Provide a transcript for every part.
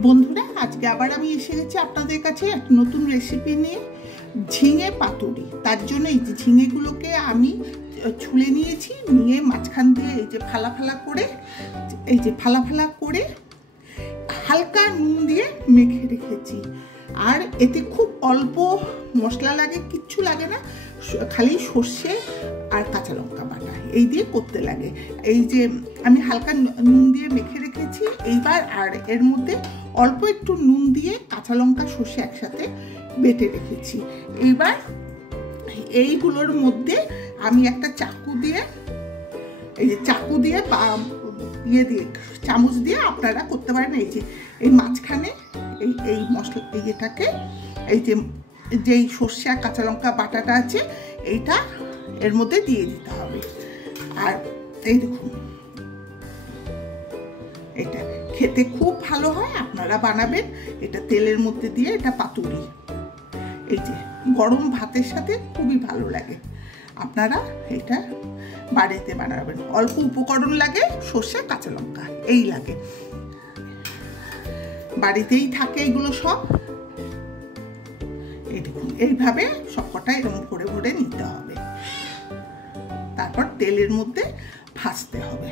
বন্ধুরা, আজকে আবার আমি এসে গেছি আপনাদের কাছে একটা নতুন রেসিপি নিয়ে, ঝিঙে পাতুরি। তার জন্য এই যে ঝিঙেগুলোকে আমি ছুলে নিয়েছি, নিয়ে মাঝখান দিয়ে এই যে ফালা ফালা করে হালকা নুন দিয়ে মেখে রেখেছি। আর এতে খুব অল্প মশলা লাগে, কিচ্ছু লাগে না, খালি সর্ষে আর কাঁচা লঙ্কা বাটা এই দিয়ে করতে লাগে। এই যে আমি হালকা নুন দিয়ে মেখে রেখেছি এইবার, আর এর মধ্যে অল্প একটু নুন দিয়ে কাঁচা লঙ্কা সর্ষে একসাথে বেটে রেখেছি। এইবার এইগুলোর মধ্যে আমি একটা চাকু দিয়ে বা চামচ দিয়ে আপনারা করতে পারেন। এই যে এই মাঝখানে এই মশলা এটাকে যেই সর্ষে আর কাঁচা লঙ্কা বাটাটা আছে এইটা এর মধ্যে দিয়ে দিতে হবে। আর এই দেখুন, এটা খেতে খুব ভালো হয়, আপনারা বানাবেন। এটা তেলের মধ্যে দিয়ে এটা পাতুরি, এই যে গরম ভাতের সাথে খুবই ভালো লাগে। আপনারা এটা বাড়িতে বানাবেন, অল্প উপকরণ লাগে, সর্ষে কাঁচা লঙ্কা এই লাগে, বাড়িতেই থাকে এগুলো সব। এই দেখুন, এইভাবে সবকটা এরকম করে ভরে নিতে হবে, তারপর তেলের মধ্যে ভাজতে হবে।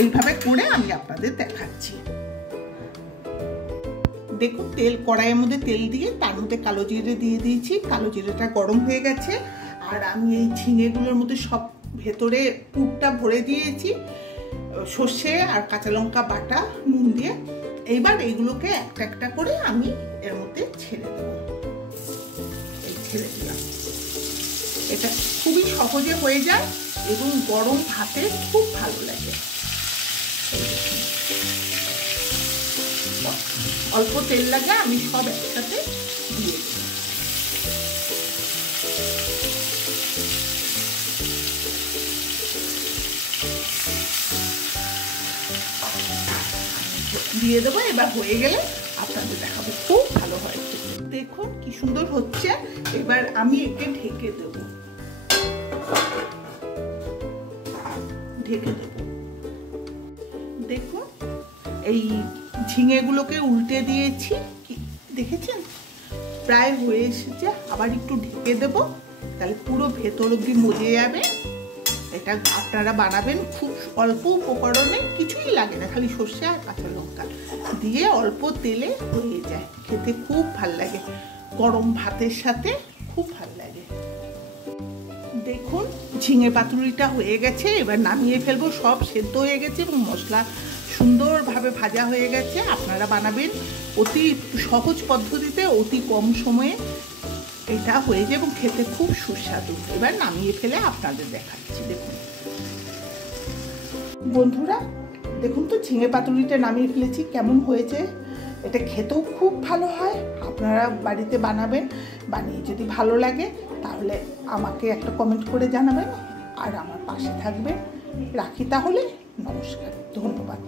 এইভাবে করে আমি আপনাদের দেখাচ্ছি। দেখুন, কড়াইয়ের মধ্যে তেল দিয়ে তার মধ্যে কালো জিরে দিয়ে দিয়েছি। কালো জিরেটা গরম হয়ে গেছে, আর আমি এই ঝিঙেগুলোর মধ্যে সব ভেতরে পুরটা ভরে দিয়েছি, সর্ষে আর কাঁচা লঙ্কা বাটা নুন দিয়ে। এইবার এইগুলোকে একটা একটা করে আমি এর মধ্যে ছেড়ে দেবো। ছেড়ে দিলাম। এটা খুবই সহজে হয়ে যায় এবং গরম ভাতে খুব ভালো লাগে। অল্প তেল লাগে, আমি সব একসাথে দিয়ে দেবো। এবার হয়ে গেলে আপনাদের দেখাবো, খুব ভালো হয়। দেখুন কি সুন্দর হচ্ছে। এবার আমি একে ঢেকে দেব। দেখুন, এই ঝিঙেগুলোকে উল্টে দিয়েছি, দেখেছেন প্রায় হয়ে এসেছে। আবার একটু ঢেকে দেব, তাহলে পুরো ভেতর অব্দি মজে যাবে। এটা আপনারা বানাবেন, খুব অল্প উপকরণে, কিছুই লাগে না, খালি সর্ষে আর কাঁচা লঙ্কা দিয়ে অল্প তেলে হয়ে যায়। খেতে খুব ভাল লাগে, গরম ভাতের সাথে খুব ভাল লাগে। দেখুন, ঝিঙে পাতুরিটা হয়ে গেছে, এবার নামিয়ে ফেলবো। সব সেদ্ধ হয়ে গেছে এবং মশলা সুন্দরভাবে ভাজা হয়ে গেছে। আপনারা বানাবেন অতি সহজ পদ্ধতিতে, অতি কম সময়ে এটা হয়ে যায় এবং খেতে খুব সুস্বাদু। এবার নামিয়ে ফেলে আপনাদের দেখাচ্ছি। দেখুন বন্ধুরা, দেখুন তো ঝিঙে পাতুরিটা নামিয়ে ফেলেছি, কেমন হয়েছে। এটা খেতেও খুব ভালো হয়, আপনারা বাড়িতে বানাবেন। বানিয়ে যদি ভালো লাগে তাহলে আমাকে একটা কমেন্ট করে জানাবেন, আর আমার পাশে থাকবেন। রাখি তাহলে, নমস্কার, ধন্যবাদ।